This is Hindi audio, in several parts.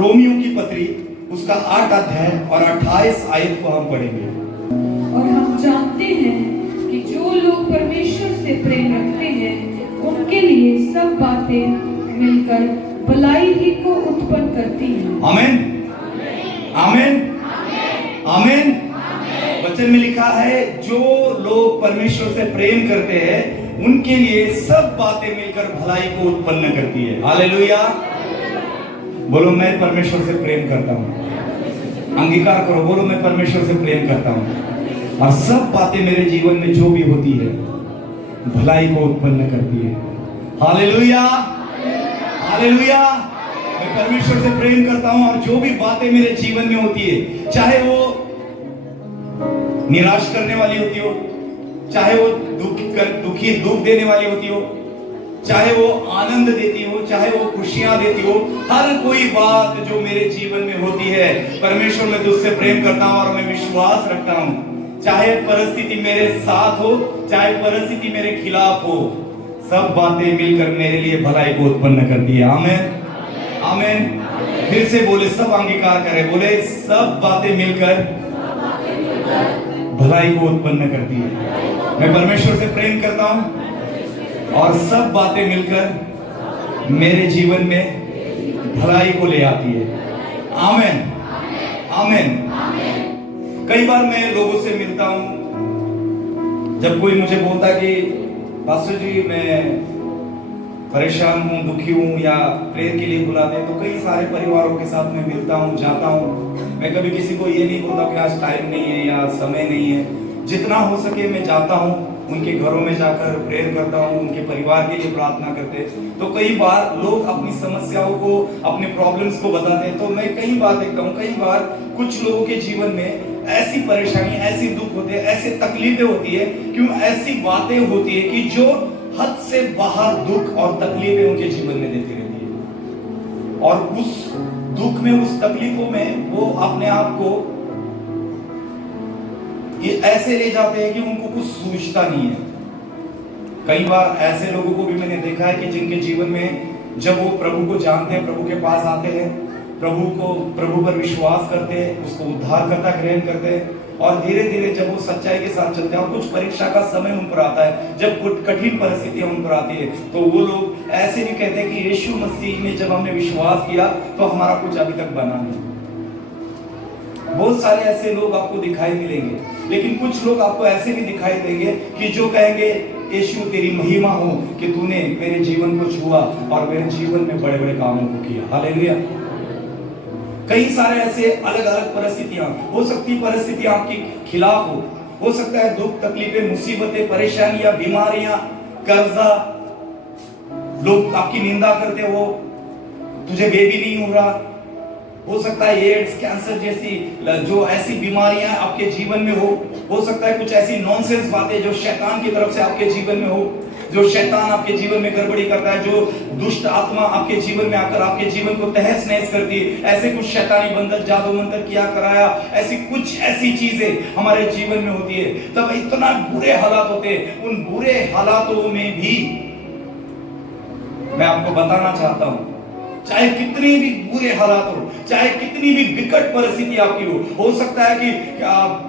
रोमियो की पत्री उसका 8 अध्याय और 28 आयत को हम पढ़ेंगे। और हम जानते हैं कि जो लोग परमेश्वर से प्रेम रखते हैं उनके लिए सब बातें मिलकर भलाई ही को उत्पन्न करती हैं। आमीन, आमीन, आमीन। वचन में लिखा है जो लोग परमेश्वर से प्रेम करते हैं उनके लिए सब बातें मिलकर भलाई को उत्पन्न करती है। हालेलुया। बोलो मैं परमेश्वर से प्रेम करता हूं। अंगीकार करो, बोलो मैं परमेश्वर से प्रेम करता हूं और सब बातें मेरे जीवन में जो भी होती है भलाई को उत्पन्न करती है। Hallelujah, hallelujah. मैं परमेश्वर से प्रेम करता हूं और जो भी बातें मेरे जीवन में होती है, चाहे वो निराश करने वाली होती हो, चाहे वो दुख देने वाली होती हो, चाहे वो आनंद देती हो, चाहे वो खुशियां देती हो, हर कोई बात जो मेरे जीवन में होती है, परमेश्वर मैं तुझसे प्रेम करता हूं और मैं विश्वास रखता हूं। चाहे परिस्थिति मेरे साथ हो, चाहे परिस्थिति मेरे खिलाफ हो, सब बातें मिलकर मेरे लिए भलाई को उत्पन्न करती है। आमीन, आमीन। फिर से बोले, सब अंगीकार करें, बोले सब बातें मिलकर भलाई को उत्पन्न करती है। मैं परमेश्वर से प्रेम करता हूं और सब बातें मिलकर मेरे जीवन में भलाई को ले आती है। आमीन, आमीन। कई बार मैं लोगों से मिलता हूं, जब कोई मुझे बोलता है कि पास्टर जी मैं परेशान हूं, दुखी हूं या प्रेयर के लिए बुलाते हैं, तो कई सारे परिवारों के साथ मैं मिलता हूं, जाता हूं। मैं कभी किसी को ये नहीं बोलता कि आज टाइम नहीं है या समय नहीं है। जितना हो सके मैं जाता हूं, उनके घरों में जाकर प्रेयर करता हूं, उनके परिवार के लिए प्रार्थना करते। तो कई बार लोग अपनी समस्याओं को, अपने प्रॉब्लम्स को बताते हैं। तो मैं कई बार देखता हूं, कई बार कुछ लोगों के जीवन में ऐसी परेशानी, ऐसी दुख होते हैं, ऐसे तकलीफें होती है, क्यों ऐसी बातें होती है कि जो हद से बाहर दुख और तकलीफें उनके जीवन में देती रहती है। और उस दुख में, उस तकलीफों में वो अपने आप को ये ऐसे ले जाते हैं कि उनको कुछ सूझता नहीं है। कई बार ऐसे लोगों को भी मैंने देखा है कि जिनके जीवन में जब वो प्रभु को जानते हैं, प्रभु के पास आते हैं, प्रभु पर विश्वास करते हैं, उसको उद्धारकर्ता ग्रहण करते हैं, और धीरे धीरे जब वो सच्चाई के साथ चलते हैं और कुछ परीक्षा का समय उन पर आता है, जब कुछ कठिन परिस्थितियां उन पर आती है, तो वो लोग ऐसे भी कहते हैं कि यीशु मसीह में जब हमने विश्वास किया तो हमारा कुछ अभी तक बना नहीं। बहुत सारे ऐसे लोग आपको दिखाई मिलेंगे, लेकिन कुछ लोग आपको ऐसे भी दिखाई देंगे कि जो कहेंगे यीशु तेरी महिमा हो कि तूने मेरे जीवन को छुआ और मेरे जीवन में बड़े बड़े कामों को किया। हालेलुया। कई सारे ऐसे अलग अलग परिस्थितियां हो सकती, परिस्थितियां आपके खिलाफ हो सकता है दुख, तकलीफें, मुसीबतें, परेशानियां, बीमारियां, कर्जा, लोग आपकी निंदा करते हो, तुझे बेबी नहीं हो रहा, हो सकता है एड्स, कैंसर जैसी जो ऐसी बीमारियां आपके जीवन में हो सकता है कुछ ऐसी नॉनसेंस बातें जो शैतान की तरफ से आपके जीवन में हो, जो शैतान आपके जीवन में गड़बड़ी करता है, जो दुष्ट आत्मा आपके जीवन में आकर आपके जीवन को तहस नहस करती है, ऐसे कुछ शैतानी बंधन, जादू मंत्र किया कराया, ऐसी कुछ ऐसी चीजें हमारे जीवन में होती है, तब इतना बुरे हालात होते हैं। उन बुरे हालातों में भी मैं आपको बताना चाहता हूं, चाहे कितनी भी बुरे हालात हो, चाहे कितनी भी विकट परिस्थिति आपकी हो सकता है कि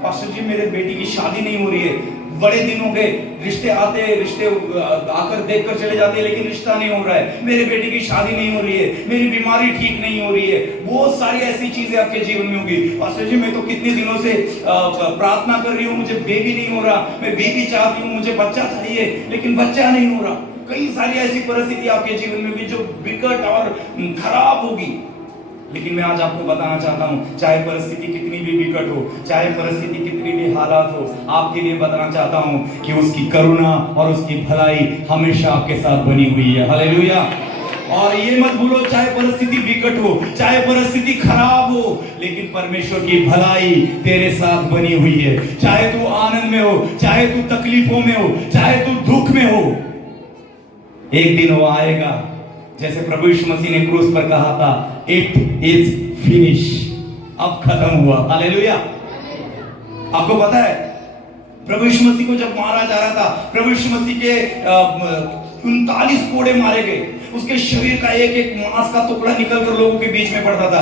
पास्टर जी मेरे बेटी की शादी नहीं हो रही है, बड़े दिन हो गए, रिश्ते आते हैं, रिश्ते आकर देखकर चले जाते हैं, लेकिन रिश्ता नहीं हो रहा है, मेरे बेटी की शादी नहीं हो रही है, मेरी बीमारी ठीक नहीं हो रही है, बहुत सारी ऐसी चीजें आपके जीवन में होगी। पास्टर जी मैं तो कितने दिनों से प्रार्थना कर रही हूँ, मुझे बेबी नहीं हो रहा, मैं बेबी चाहती हूँ, मुझे बच्चा चाहिए, लेकिन बच्चा नहीं हो रहा। कई सारी ऐसी परिस्थिति आपके जीवन में भी जो विकट और खराब होगी, लेकिन मैं आज आपको बताना चाहता हूं, चाहे परिस्थिति कितनी भी विकट हो, चाहे परिस्थिति कितनी भी हालात हो, आपके लिए बताना चाहता हूं कि उसकी करुणा और उसकी भलाई हमेशा आपके साथ बनी हुई है। हालेलुया। और ये मत भूलो, चाहे परिस्थिति विकट हो, चाहे परिस्थिति खराब हो, लेकिन परमेश्वर की भलाई तेरे साथ बनी हुई है। चाहे तू आनंद में हो, चाहे तू तकलीफों में हो, चाहे तू दुख में हो, एक दिन वो आएगा जैसे प्रभु यीशु मसीह ने क्रूस पर कहा था, इट इज फिनिश, अब खत्म हुआ। हालेलुया। आपको पता है प्रभु यीशु मसीह को जब मारा जा रहा था, प्रभु यीशु मसीह के 39 कोड़े मारे गए, उसके शरीर का एक एक मांस का टुकड़ा निकल कर लोगों के बीच में पड़ता था।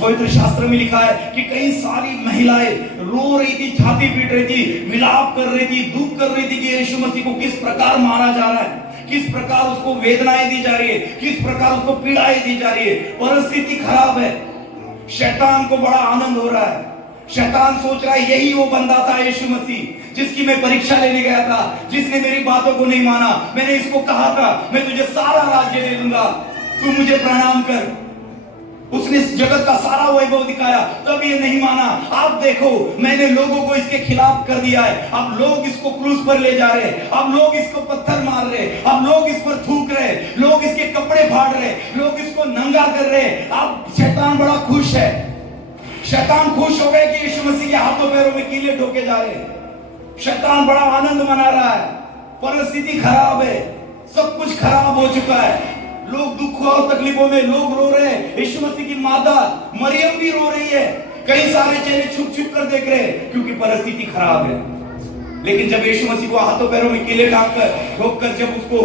पवित्र शास्त्र में लिखा है कि कई सारी महिलाएं रो रही थी, छाती पीट रही थी, विलाप कर रही थी, दुख कर रही थी कि यीशु मसीह को किस प्रकार मारा जा रहा है, किस प्रकार उसको वेदनाएं दी जा रही है, किस प्रकार उसको पीड़ाएं दी जा रही है। परिस्थिति खराब है। शैतान को बड़ा आनंद हो रहा है। शैतान सोच रहा है यही वो बंदा था यीशु मसीह जिसकी मैं परीक्षा लेने गया था, जिसने मेरी बातों को नहीं माना। मैंने इसको कहा था मैं तुझे सारा राज्य दे दूंगा, तू मुझे प्रणाम कर। उसने इस जगत का सारा वैभव दिखाया, तब ये नहीं माना। आप देखो मैंने लोगों को इसके खिलाफ कर दिया है। अब लोग इसको क्रूस पर ले जा रहे हैं, अब लोग इसको पत्थर मार रहे हैं, अब लोग इस पर थूक रहे हैं, लोग इसके कपड़े फाड़ रहे हैं, लोग इसको नंगा कर रहे हैं। अब शैतान बड़ा खुश है। शैतान खुश हो गए कि यीशु मसीह के हाथों पैरों में कीले ठोके जा रहे हैं। शैतान बड़ा आनंद मना रहा है। परिस्थिति खराब है, सब कुछ खराब हो चुका है। लोग दुख और तकलीफों में, लोग रो रहे हैं। यीशु मसीह की माता मरियम भी रो रही है। कई सारे चेले छुप छुप कर देख रहे हैं क्योंकि परिस्थिति खराब है। लेकिन जब यीशु मसीह को हाथों पैरों में कीले ठोककर जब उसको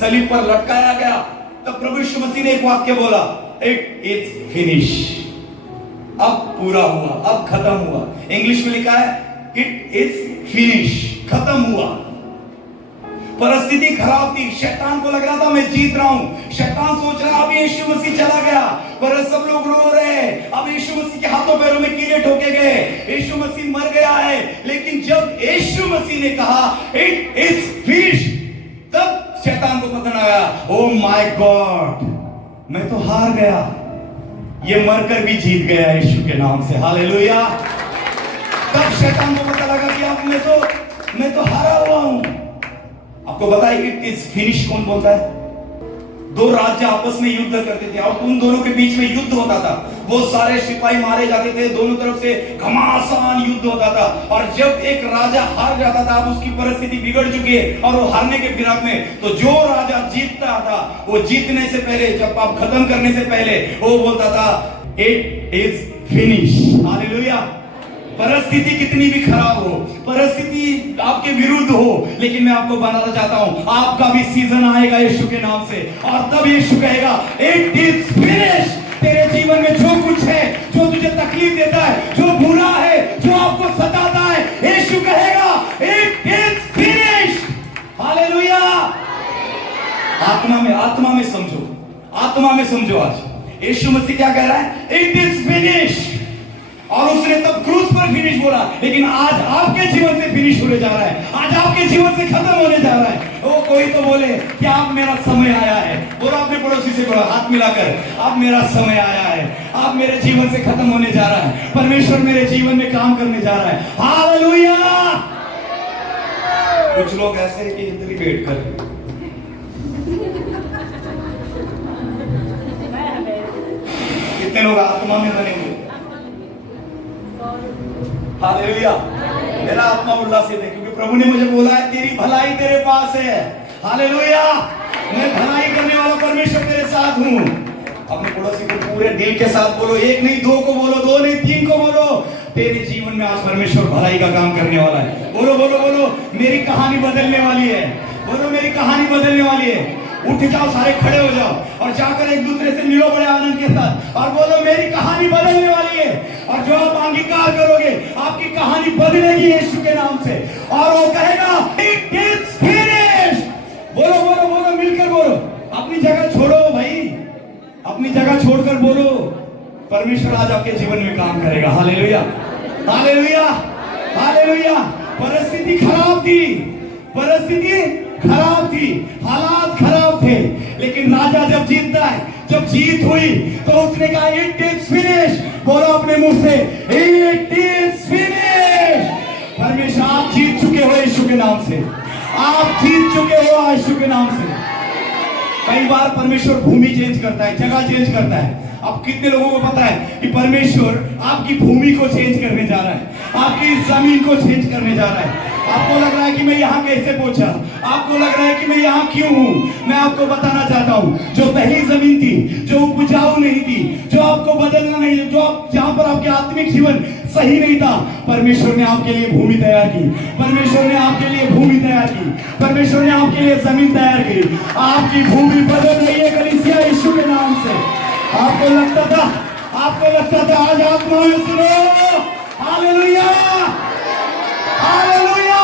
सलीब पर लटकाया गया, तब प्रभु यीशु मसीह ने एक वाक्य बोला, इट इज फिनिश। अब पूरा हुआ, अब खत्म हुआ। इंग्लिश में लिखा है इट इज फिनिश, खत्म हुआ। परिस्थिति खराब थी। शैतान को लग रहा था मैं जीत रहा हूं। शैतान सोच रहा अब यीशु मसीह चला गया, पर सब लोग रो रहे हैं। अब यीशु मसीह के हाथों पैरों में कीले ठोके गए, यीशु मसीह मर गया है। लेकिन जब यीशु मसीह ने कहा इट इज फिनिश, तब शैतान को पता आया, ओ माय गॉड, मैं तो हार गया। ये मरकर भी जीत गया यीशु के नाम से। हालेलुया। तब शैतान को पता लगा कि अब मैं तो हारा हुआ हूं। आपको बताए इट इज फिनिश कौन बोलता है? दो राज्य आपस में युद्ध करते थे और उन दोनों के बीच में युद्ध होता था। बहुत सारे सिपाही मारे जाते थे, दोनों तरफ से घमासान युद्ध होता था। और जब एक राजा हार जाता था, अब उसकी परिस्थिति बिगड़ चुकी है और वो हारने के फिराक में, तो जो राजा जीतता था वो जीतने से पहले, जब आप खत्म करने से पहले, वो बोलता था इट इज फिनिश। हालेलुया। परिस्थिति कितनी भी खराब हो, परिस्थिति आपके विरुद्ध हो, लेकिन मैं आपको बताना चाहता हूं आपका भी सीजन आएगा यीशु के नाम से, और तब यीशु कहेगा इट इज फिनिश। तेरे जीवन में जो कुछ है, जो तुझे तकलीफ देता है, जो बुरा है, जो आपको सताता है, यीशु कहेगा इट इज फिनिश। हालेलुया। आत्मा में समझो, आत्मा में समझो। आज यीशु मसीह क्या कह रहा है? It is finish. और उसने तब क्रूस पर फिनिश बोला, लेकिन आज आपके जीवन से फिनिश होने जा रहा है, आज आपके जीवन से खत्म होने जा रहा है। वो कोई तो बोले कि अब मेरा समय आया है। बोलो अपने पड़ोसी से, बोलो हाथ मिलाकर, अब मेरा समय आया है, अब मेरे जीवन से खत्म होने जा रहा है, परमेश्वर मेरे जीवन में काम करने जा रहा है। हालेलुया। कुछ लोग ऐसे कि इधर ही बैठ कर, कितने लोग आत्मा में बने हुए? हालेलुया। मेरा आत्मा उल्लासित है क्योंकि प्रभु ने मुझे बोला है तेरी भलाई तेरे पास है। हालेलुया। मैं भलाई करने वाला परमेश्वर तेरे साथ हूं। अपने पड़ोसी को पूरे दिल के साथ बोलो, एक नहीं दो को बोलो, दो नहीं तीन को बोलो, तेरे जीवन में आज परमेश्वर भलाई का काम करने वाला है। बोलो बोलो बोलो, मेरी कहानी बदलने वाली है। बोलो मेरी कहानी बदलने वाली है। उठ जाओ, सारे खड़े हो जाओ और जाकर एक दूसरे से मिलो बड़े आनंद के साथ और बोलो मेरी कहानी बदलने वाली है। और जो आप अंगीकार करोगे आपकी कहानी बदलेगी यीशु के नाम से, और वो कहेगा इट इज फिनिश। बोलो बोलो बोलो, मिलकर बोलो। अपनी जगह छोड़ो भाई, अपनी जगह छोड़कर बोलो, परमेश्वर आज आपके जीवन में काम करेगा। हालेलुया। हालेलुया। हालेलुया। परिस्थिति खराब थी, परिस्थिति खराब थी, हालात खराब थे, लेकिन राजा जब जीतता है, जब जीत हुई तो उसने कहा इट इज फिनिश। बोलो अपने मुंह से इट इज फिनिश। परमेश्वर आप जीत चुके हो यीशु के नाम से, आप जीत चुके हो यीशु के नाम से। कई बार परमेश्वर भूमि चेंज करता है, जगह चेंज करता है। अब कितने लोगों को पता है कि परमेश्वर आपकी भूमि को चेंज करने जा रहा है, आपकी जमीन को चेंज करने जा रहा है। आपको लग रहा है कि मैं यहाँ कैसे पहुंचा, आपको लग रहा है कि मैं यहाँ क्यों हूँ। मैं आपको बताना चाहता हूँ, जो पहली जमीन थी, जो उपजाऊ नहीं थी, जो आपको बदलना नहीं, जो आप जहाँ पर आपके आत्मिक जीवन सही नहीं था, परमेश्वर ने आपके लिए भूमि तैयार की, परमेश्वर ने आपके लिए भूमि तैयार की, परमेश्वर ने आपके लिए जमीन तैयार की। आपकी भूमि बदल रही है कलीसिया यीशु के नाम से। आपको लगता था आज आत्मा में सुनो, हालेलुया, हालेलुया,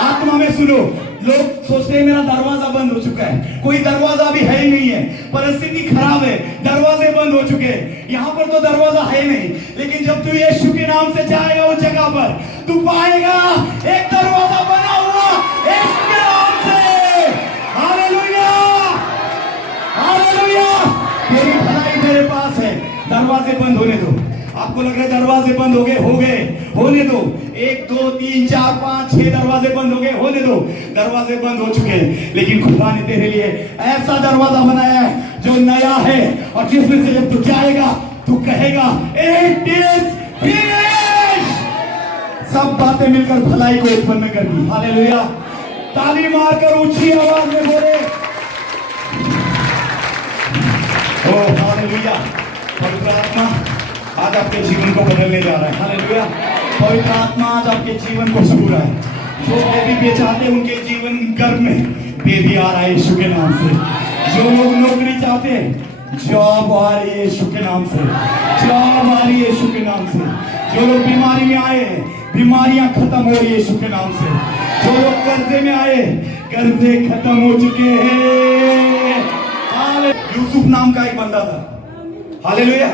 आत्मा में सुनो। लोग सोचते हैं मेरा दरवाजा बंद हो चुका है, कोई दरवाजा भी है ही नहीं है, परिस्थिति खराब है, दरवाजे बंद हो चुके हैं, यहाँ पर तो दरवाजा है नहीं। लेकिन जब तू यीशु के नाम से जाएगा उस जगह पर, तू पाएगा एक दरवाजा बना हुआ यीशु के नाम से। हालेलुया, हालेलुया, तेरी भलाई तेरे पास है। दरवाजे बंद होने दो। आपको लग रहा है दरवाजे बंद हो गए, होने दो। 1 2 3 4 5 6 दरवाजे बंद हो गए, होने दो। दरवाजे बंद हो चुके हैं, लेकिन खुदा ने तेरे लिए ऐसा दरवाजा बनाया है जो नया है, और जिसमें से जब तू जाएगा तू कहेगा इट इज फिनिश। सब बातें मिलकर भलाई को उत्पन्न करती। हालेलुया, ताली मारकर ऊंची आवाज में बोले ओ हालेलुया। पवित्र आत्मा आज आपके जीवन को बदलने जा रहा है। हालेलुया, पवित्र आत्मा आज आपके जीवन को छू रहा है। जो बेबी चाहते हैं उनके जीवन गर्भ में बेबी आ रहा है यीशु के नाम से। जो लोग नौकरी चाहते हैं, जॉब आ रही है यीशु के नाम से, जॉब आ रही है यीशु के नाम से। जो लोग बीमारी में आए हैं, बीमारियां खत्म हो रही है यीशु के नाम से। जो लोग कर्जे में आए, कर्जे खत्म हो चुके हैं। यूसुफ नाम का एक बंदा था, हालेलुया,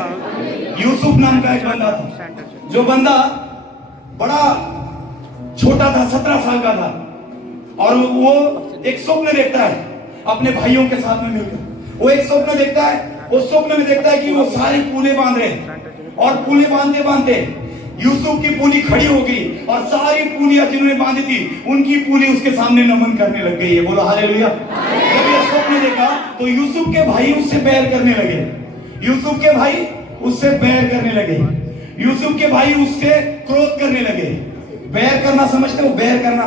यूसुफ नाम का एक बंदा था। जो बंदा बड़ा छोटा था, 17 साल का था, और वो एक स्वप्न देखता है अपने भाइयों के साथ में मिलकर। वो एक स्वप्न देखता है, उस स्वप्न में देखता है कि वो सारी पूले बांध रहे हैं, और पूले बांधते बांधते यूसुफ की पूली खड़ी हो गई, और सारी पूलियां जिन्होंने बांधी थी उनकी पूली उसके सामने नमन करने लग गई है। बोलो हालेलुया। जब ये स्वप्न देखा तो यूसुफ के भाई उससे बैर करने लगे, यूसुफ के भाई उससे बैर करने लगे, यूसुफ के भाई उससे क्रोध करने लगे। बैर करना समझते हो? बैर करना,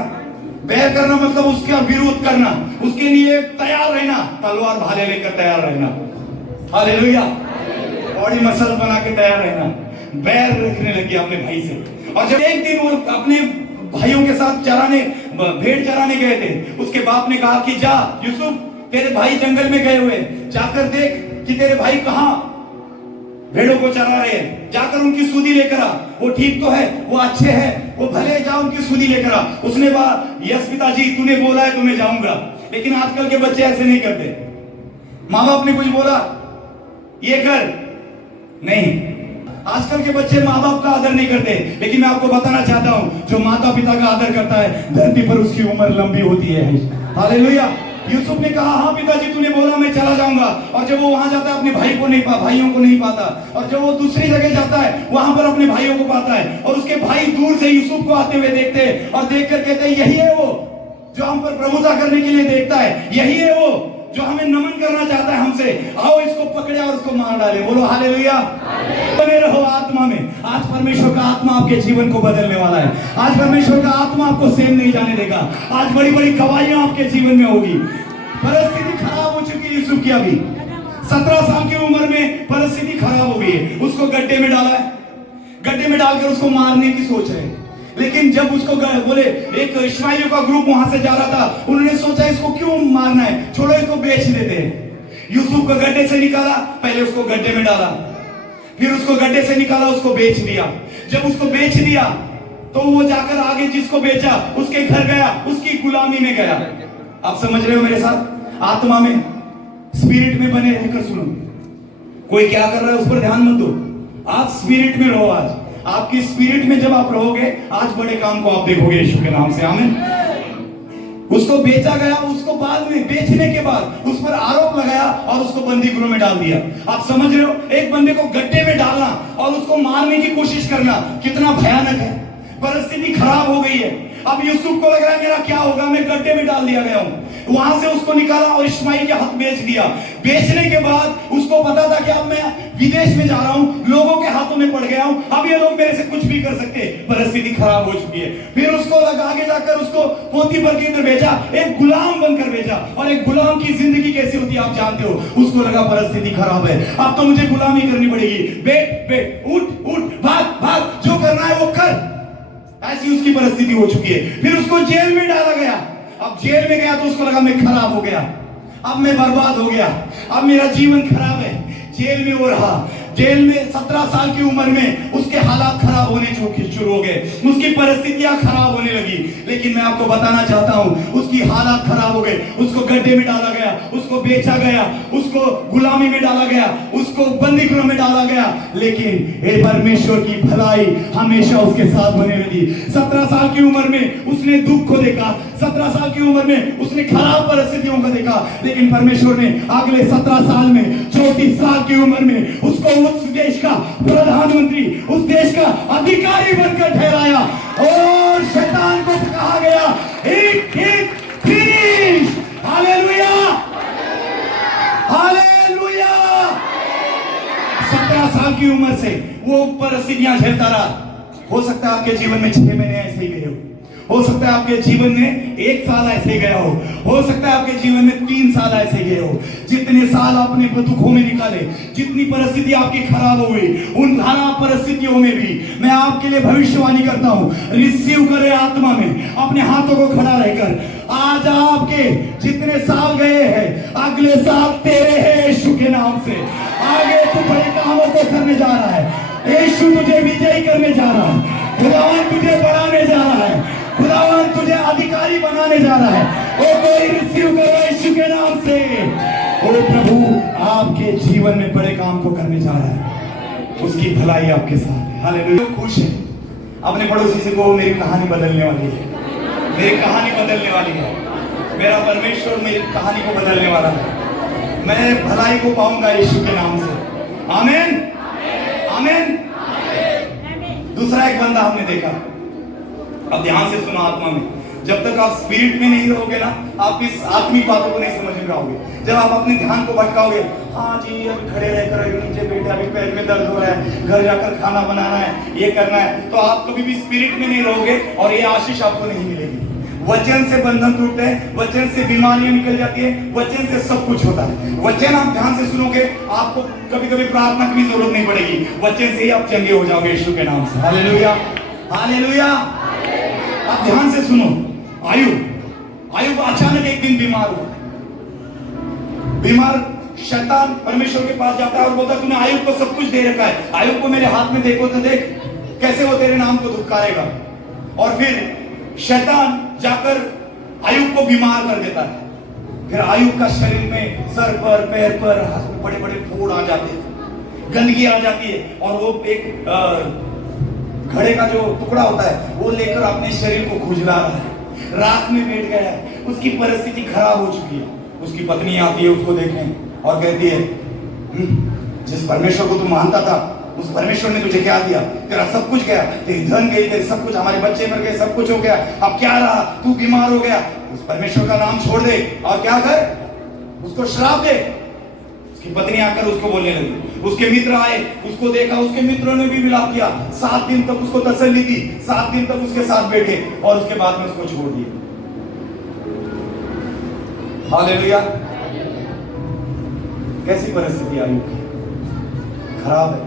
बैर करना मतलब उसका विरोध करना, उसके लिए तैयार रहना, तलवार भाले लेकर तैयार रहना। हालेलुया, बॉडी मसल बना के तैयार रहना। बैर रखने लगी अपने भाई से। और जब एक दिन वो अपने भाइयों के साथ चराने, भेड़ चराने गए थे, उसके बाप ने कहा कि जा यूसुफ, तेरे भाई जंगल में गए हुए, जाकर देख कि तेरे भाई कहां भेड़ों को चरा रहे हैं, जाकर उनकी सूदी लेकर आ। वो ठीक तो है, वो अच्छे हैं, वो भले, जा उनकी सूदी लेकर आ। उसने कहा यस पिताजी, तूने बोला है तो मैं जाऊंगा। लेकिन आजकल के बच्चे ऐसे नहीं करते। माँ बाप ने कुछ बोला, ये कर, नहीं। आजकल के बच्चे माँ बाप का आदर नहीं करते। लेकिन मैं आपको बताना चाहता हूं, जो माता पिता का आदर करता है, धरती पर उसकी उम्र लंबी होती है। हालेलुया। यूसुफ ने कहा हाँ पिताजी, तूने बोला, मैं चला जाऊंगा। और जब वो वहां जाता है अपने भाइयों को नहीं पाता, और जब वो दूसरी जगह जाता है वहां पर अपने भाइयों को पाता है, और उसके भाई दूर से यूसुफ को आते हुए देखते हैं, और देखकर कहते हैं यही है वो जो हम पर प्रभुता करने के लिए देखता है, यही है वो जो हमें नमन करना चाहता है हमसे। आओ इसको पकड़े और उसको मार डाले। बोलो हालेलुया। बने रहो आत्मा में। आज परमेश्वर का आत्मा आपके जीवन को बदलने वाला है। आज परमेश्वर का आत्मा आपको सेम नहीं जाने देगा। आज बड़ी बड़ी गवाहियां आपके जीवन में होगी। परिस्थिति खराब हो चुकी है यूसुफ की, अभी 17 साल की उम्र में परिस्थिति खराब हो गई है। उसको गड्ढे में डाला है, गड्ढे में डालकर उसको मारने की सोच रहे हैं। लेकिन जब उसको बोले, एक इस्माइलियों का ग्रुप वहां से जा रहा था, उन्होंने सोचा इसको क्यों मारना है, छोड़ो इसको बेच देते हैं। यूसुफ को गड्ढे से निकाला, पहले उसको गड्ढे में डाला, फिर उसको गड्ढे से निकाला, उसको बेच दिया। जब उसको बेच दिया तो वो जाकर आगे जिसको बेचा उसके घर गया, उसकी गुलामी में गया। आप समझ रहे हो मेरे साथ? आत्मा में, स्पिरिट में बने रहकर सुनो। कोई क्या कर रहा है उस पर ध्यान मत दो। आप स्पिरिट में रहो। आज आपकी स्पिरिट में जब आप रहोगे, आज बड़े काम को आप देखोगे यीशु के नाम से। आमीन। उसको बेचा गया, उसको बाद में बेचने के बाद उस पर आरोप लगाया और उसको बंदी गृह में डाल दिया। आप समझ रहे हो? एक बंदे को गड्ढे में डालना और उसको मारने की कोशिश करना कितना भयानक है। परिस्थिति खराब हो गई है। अब यूसुफ को लग रहा है मेरा क्या होगा, मैं गड्ढे में डाल दिया गया हूं। वहां से उसको निकाला और इस्माइल के हाथ बेच दिया। बेचने के बाद उसको पता था कि अब मैं विदेश में जा रहा हूं, लोगों के हाथों में पड़ गया हूं, अब ये लोग मेरे से कुछ भी कर सकते हैं, परिस्थिति खराब हो चुकी है। फिर उसको आगे जाकर उसको पोतीफर के अंदर भेजा, एक गुलाम बनकर भेजा। और एक गुलाम की जिंदगी कैसी होती है आप जानते हो। उसको लगा परिस्थिति खराब है, अब तो मुझे गुलामी करनी पड़ेगी, बैठ उठ भाग भाग, जो करना है वो कर। ऐसी उसकी परिस्थिति हो चुकी है। फिर उसको जेल में डाला गया। अब जेल में गया तो उसको लगा मैं खराब हो गया, अब मैं बर्बाद हो गया, अब मेरा जीवन खराब है। जेल में वो रहा। जेल में 17 साल की उम्र में उसके हालात खराब होने शुरू हो गए, उसकी परिस्थितियां खराब होने लगी। लेकिन मैं आपको बताना चाहता हूं, उसकी हालात खराब हो गए। उसको गड्ढे में डाला गया, उसको बेचा गया, उसको गुलामी में डाला गया, उसको बंदीगृह में डाला गया। लेकिन हे परमेश्वर की भलाई हमेशा उसके साथ बने रही। 17 साल की उम्र में उसने दुख को देखा, 17 साल की उम्र में उसने खराब परिस्थितियों को देखा। लेकिन परमेश्वर ने अगले 17 साल में 34 साल की उम्र में उसको उस देश का प्रधानमंत्री, उस देश का अधिकारी बनकर ठहराया। और शैतान को कहा गया it is finish. Hallelujah, hallelujah. 17 साल की उम्र से वो परिस्थितियां झेलता रहा। हो सकता है आपके जीवन में 6 महीने ऐसे ही गए हो सकता है आपके जीवन में 1 साल ऐसे गया हो सकता है आपके जीवन में 3 साल ऐसे गए हो। जितने साल आपने दुखों में निकाले, जितनी परिस्थिति आपकी खराब हो गई, उन खराब परिस्थितियों में भी मैं आपके लिए भविष्यवाणी करता हूं, रिसीव करे आत्मा में, अपने हाथों को खड़ा रहकर। आज आपके जितने साल गए हैं, अगले साल तेरे हैं यीशु के नाम से। आगे तू बड़े कामों को करने जा रहा है। यीशु तुझे विजयी करने जा रहा है, खुदावन तुझे बढ़ाने जा रहा है, खुदावन तुझे अधिकारी बनाने जा रहा है। ओ कोई रिसीव करो यीशु के नाम से। ओ प्रभु आपके जीवन में बड़े काम को करने जा रहा है, उसकी भलाई आपके साथ है। हालेलुया। खुश है, अपने पड़ोसी से कहो मेरी कहानी बदलने वाली है, मेरी कहानी बदलने वाली है, मेरा परमेश्वर मेरी कहानी को बदलने वाला है। मैं भलाई को पाऊंगा यीशु के नाम से। आमीन, आमीन। दूसरा एक बंदा हमने देखा, अब ध्यान से सुनो आत्मा में। जब तक आप स्पिरिट में नहीं रहोगे ना, आप इस आत्मिक बातों को नहीं समझ में आओगे। जब आप अपने ध्यान को भटकाओगे, हाँ जी अभी खड़े रहकर नीचे बैठे, अभी पैर में दर्द हो रहा है, घर जाकर खाना बनाना है, ये करना है, तो आप कभी भी स्पिरिट में नहीं रहोगे और ये आशीष आपको नहीं मिलेगी। वचन से बंधन टूटते हैं, वचन से बीमारियां निकल जाती है, वचन से सब कुछ होता है। वचन आप ध्यान से सुनोगे, आपको कभी कभी प्रार्थना की भी जरूरत नहीं पड़ेगी, वचन से ही आप चंगे हो जाओगे यीशु के नाम से। Hallelujah, hallelujah. आप ध्यान से सुनो। आयुब अचानक एक दिन बीमार हुआ। बीमार शैतान परमेश्वर के पास जाता है और बोलता तूने आयुब को सब कुछ दे रखा है, आयुब को मेरे हाथ में देखो तो देख कैसे वो तेरे नाम को धुतकारेगा। और फिर शैतान जाकर आयुब को बीमार कर देता है। फिर आयुब का शरीर में सर पर, पैर पर, हाथ में बड़े बड़े फोड़ आ जाते हैं, गंदगी आ जाती है, और वो एक घड़े का जो टुकड़ा होता है वो लेकर अपने शरीर को खुजला रहा है, रात में बैठ गया है, उसकी परिस्थिति खराब हो चुकी है। उसकी पत्नी आती है उसको देखने और कहती है जिस परमेश्वर को तू मानता था उस परमेश्वर ने तुझे क्या दिया? तेरा सब कुछ गया, तेरी धन गई, तेरे सब कुछ, हमारे बच्चे मर गए, सब कुछ हो गया, अब क्या रहा? तू बीमार हो गया। उस परमेश्वर का नाम छोड़ दे और क्या कर, उसको श्राप दे। उसकी पत्नी आकर उसको बोलने लगी। उसके मित्र आए, उसको देखा, उसके मित्रों ने भी विलाप किया, 7 दिन तक उसको तसल्ली दी, 7 दिन तक उसके साथ बैठे और उसके बाद में उसको छोड़ दिया। हालेलुया। कैसी परिस्थिति आई? खराब है,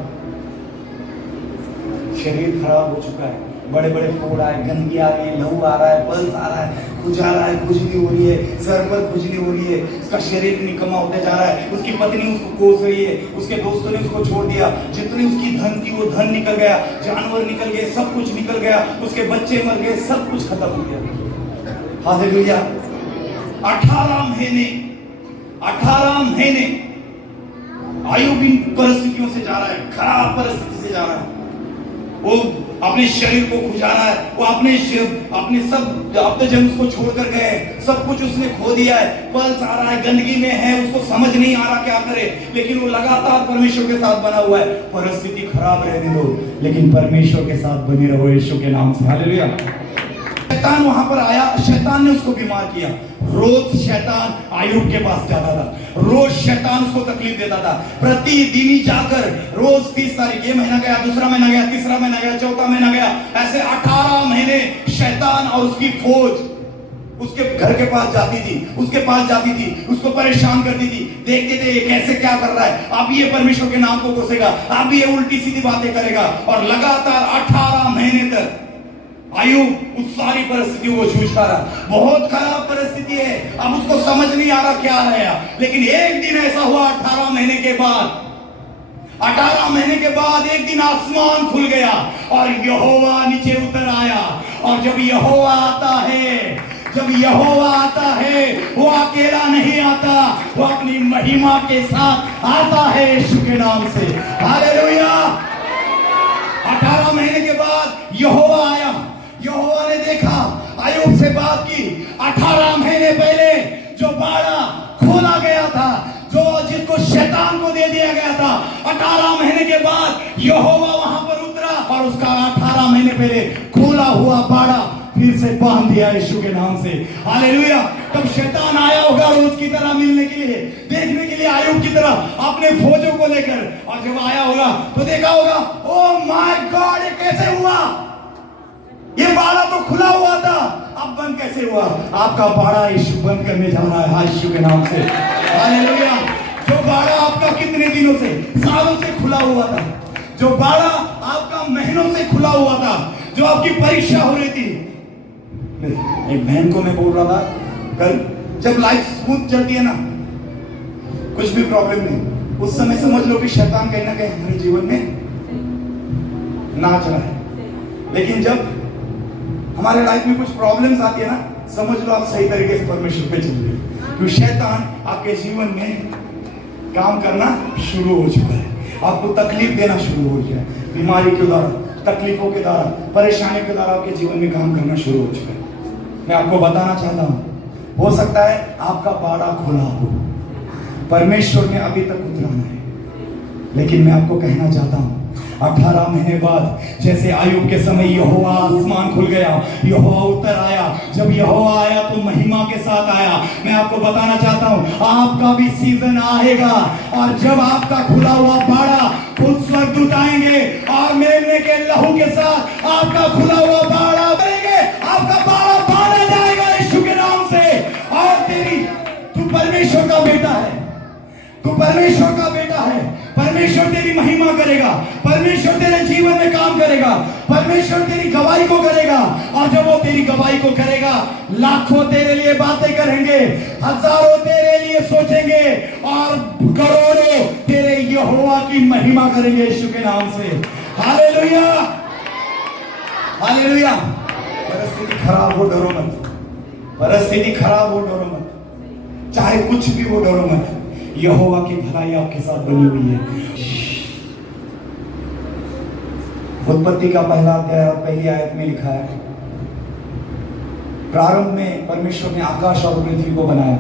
शरीर खराब हो चुका है, बड़े बड़े फोड़ आए, गंदगी आ रही है, लहू आ रहा है, पल्स आ रहा है, खुजा रहा है, खुजली हो रही है, सर पर खुजली हो रही है, उसका शरीर निकम्मा होते जा रहा है, उसकी पत्नी उसको कोस रही है, उसके दोस्तों ने उसको छोड़ दिया, जितनी उसकी धन थी वो धन निकल गया, जानवर निकल गए, सब कुछ निकल गया, उसके बच्चे मर गए, सब कुछ खत्म हो गया। हालेलुया। 18 महीने आयुब इन परिस्थितियों से जा रहा है, खराब परिस्थिति से जा रहा है। वो अपने शरीर को खुजा रहा है, वो अपने सब अपने जन उसको छोड़कर गए, सब कुछ उसने खो दिया है, पल्स आ रहा है, गंदगी में है, उसको समझ नहीं आ रहा क्या करे, लेकिन वो लगातार परमेश्वर के साथ बना हुआ है। परिस्थिति खराब रहने दो, लेकिन परमेश्वर के साथ बने रहो यीशु के नाम से। हालेलुया। शैतान वहां पर आया, शैतान ने उसको बीमार किया। रोज शैतान आयुब के पास जाता था, रोज शैतान उसको तकलीफ देता था। प्रतिदिन ही जाकर रोज 30 तारीख, ये महीना गया, दूसरा महीना गया, तीसरा महीना गया, चौथा महीना गया, ऐसे 18 महीने शैतान और उसकी फौज उसके घर के पास जाती थी, उसके पास जाती थी, उसको परेशान करती थी। देखते थे ये कैसे क्या कर रहा है, अब ये परमेश्वर के नाम को कोसेगा, अब ये उल्टी सीधी बातें करेगा। और लगातार 18 महीने तक आयुब उस सारी परिस्थितियों को जूझता रहा। बहुत खराब परिस्थिति है, अब उसको समझ नहीं आ रहा क्या रहा। लेकिन एक दिन ऐसा हुआ 18 महीने के बाद, 18 महीने के बाद एक दिन आसमान खुल गया और यहोवा नीचे उतर आया। और जब यहोवा आता है, जब यहोवा आता है, वो अकेला नहीं आता, वो अपनी महिमा के साथ आता है यीशु के नाम से। हालेलुया। 18 महीने के बाद यहोवा आया। यहोवा ने देखा, आयुब से बात की। 18 महीने पहले जो बाड़ा खोला गया था, जो जिसको शैतान को दे दिया गया था, 18 महीने के बाद यहोवा वहां पर उतरा और उसका 18 महीने पहले खोला हुआ बाड़ा फिर से बांध दिया यीशु के नाम से। हालेलुया। तब शैतान आया होगा रोज की तरह मिलने के लिए, देखने के लिए, आयुब की तरह अपने फौजों को लेकर। और जब आया होगा तो देखा होगा, ओ माय गॉड, ये कैसे हुआ? ये बाड़ा तो खुला हुआ था, अब बंद कैसे हुआ? आपका बाड़ा यीशु बंद करने जा रहा है यीशु के नाम से। हालेलुया। जो बाड़ा आपका कितने दिनों से, सालों से खुला हुआ था, जो बाड़ा आपका महीनों से खुला हुआ था, जो आपकी परीक्षा हो रही थी। एक बहन को मैं बोल रहा था कल, जब लाइफ स्मूथ चलती है ना, कुछ भी प्रॉब्लम नहीं, उस समय समझ लो कि शैतान कहीं ना कहीं हमारे जीवन में नाच रहा है। लेकिन जब हमारे लाइफ में कुछ प्रॉब्लम्स आती है ना, समझ लो आप सही तरीके से परमेश्वर पे चल रहे, क्योंकि शैतान आपके जीवन में काम करना शुरू हो चुका है, आपको तकलीफ देना शुरू हो गया है। बीमारी के द्वारा, तकलीफों के द्वारा, परेशानी के द्वारा आपके जीवन में काम करना शुरू हो चुका है। मैं आपको बताना चाहता हूं, हो सकता है आपका बाड़ा खुला हो, परमेश्वर ने अभी तक उतराना है, लेकिन मैं आपको कहना चाहता हूं 18 महीने बाद, जैसे आयुब के समय यहोवा आसमान खुल गया, यहोवा उतर आया। जब यहोवा आया तो महिमा के साथ आया। मैं आपको बताना चाहता हूं, आपका भी सीजन आएगा, और जब आपका खुला हुआ बाड़ा, खुद स्वर्गदूत आएंगे और मेमने के लहू के साथ आपका खुला हुआ बाड़ा भरेंगे, आपका बाड़ा बांधा जाएगा यीशु के नाम से। और तू परमेश्वर का बेटा है, तू परमेश्वर का बेटा है। परमेश्वर तेरी महिमा करेगा, परमेश्वर तेरे जीवन में काम करेगा, परमेश्वर तेरी गवाही को करेगा। और जब वो तेरी गवाही को करेगा, लाखों तेरे लिए बातें करेंगे, हजारों तेरे लिए सोचेंगे, और करोड़ों तेरे यहोवा की महिमा करेंगे यीशु के नाम से। Hallelujah, hallelujah. परिस्थिति खराब हो, डरो मत। परिस्थिति खराब हो, डरो मत। चाहे कुछ भी हो, डरो मत। यहोवा की भलाई आपके साथ बनी हुई है। उत्पत्ति का पहला अध्याय और पहली आयत में लिखा है, प्रारंभ में परमेश्वर ने आकाश और पृथ्वी को बनाया,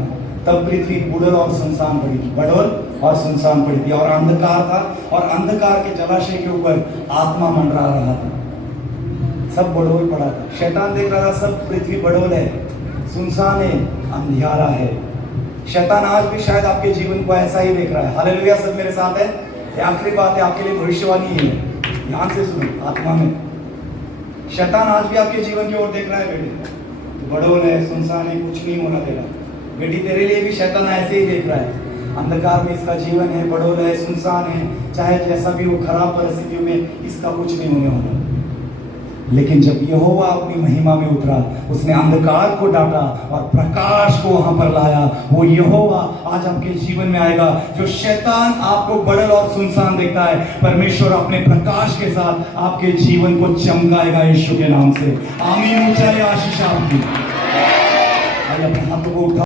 तब पृथ्वी बुड़ल और सुनसान पड़ी थी, बड़ल और सुनसान पड़ी थी, और अंधकार था, और अंधकार के जलाशय के ऊपर आत्मा मंडरा रहा था। सब बड़ोल पड़ा था। शैतान देख रहा था सब पृथ्वी बड़ोल है, सुनसान है, अंधियारा है। शैतान आज भी शायद आपके जीवन को ऐसा ही देख रहा है। हालेलुया। सब मेरे साथ है। ये आखिरी बात है, आपके लिए भविष्यवाणी है, ध्यान से सुनो आत्मा में। शैतान आज भी आपके जीवन की ओर देख रहा है, बेटे बड़ोल है, सुनसान है, कुछ नहीं होना तेरा। बेटी तेरे लिए भी शैतान ऐसे ही देख रहा है, अंधकार में इसका जीवन है, बड़ोल है, सुनसान है, चाहे जैसा भी वो खराब परिस्थितियों में इसका कुछ नहीं होने वाला। लेकिन जब यहोवा अपनी महिमा में उतरा, उसने अंधकार को डांटा और प्रकाश को वहां पर लाया। वो यहोवा आज आपके जीवन में आएगा। जो शैतान आपको बड़ल और सुनसान देखता है, परमेश्वर अपने प्रकाश के साथ आपके जीवन को चमकाएगा यीशु के नाम से। आमीन। ऊंचाई आशीष आपकी। अपने हाथों को उठा।